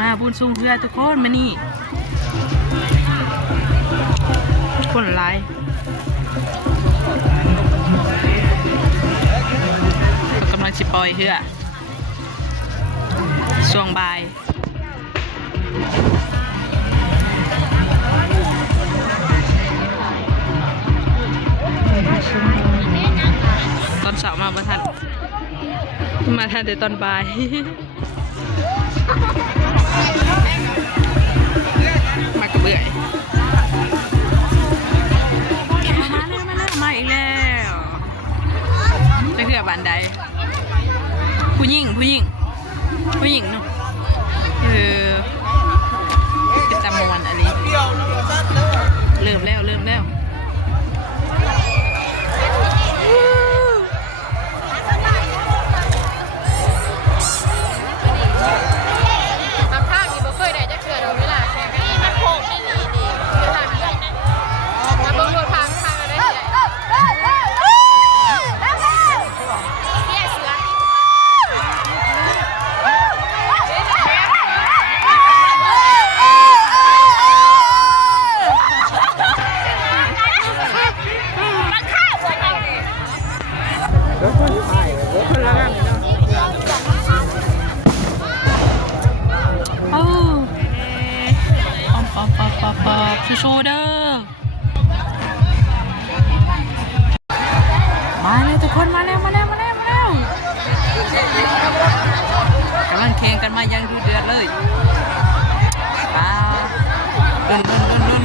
มาบุญซุงเพื่อทุกคนมานี่คนไลายกำลังชิปอยเพื่อช่วงบ่ายตอนเช้ามาทันแต่ตอนบ่ายมากระเบื่อมาอีกแล้วจะเกือบบันไดผู้หญิงเนาะเป็นจำมวนอันนี้เริ่มแล้วโชเดอร์มาเลยทุกคนมาแล้วกำลังแข่งกันมายังดูเดือดเลยลุ้น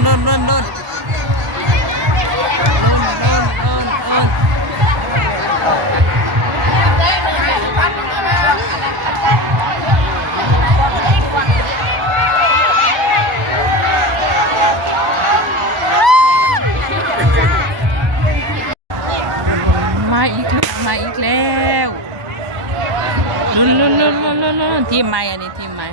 มาอีกแล้วลุ้นทีมใหม่อันนี้ทีมใหม่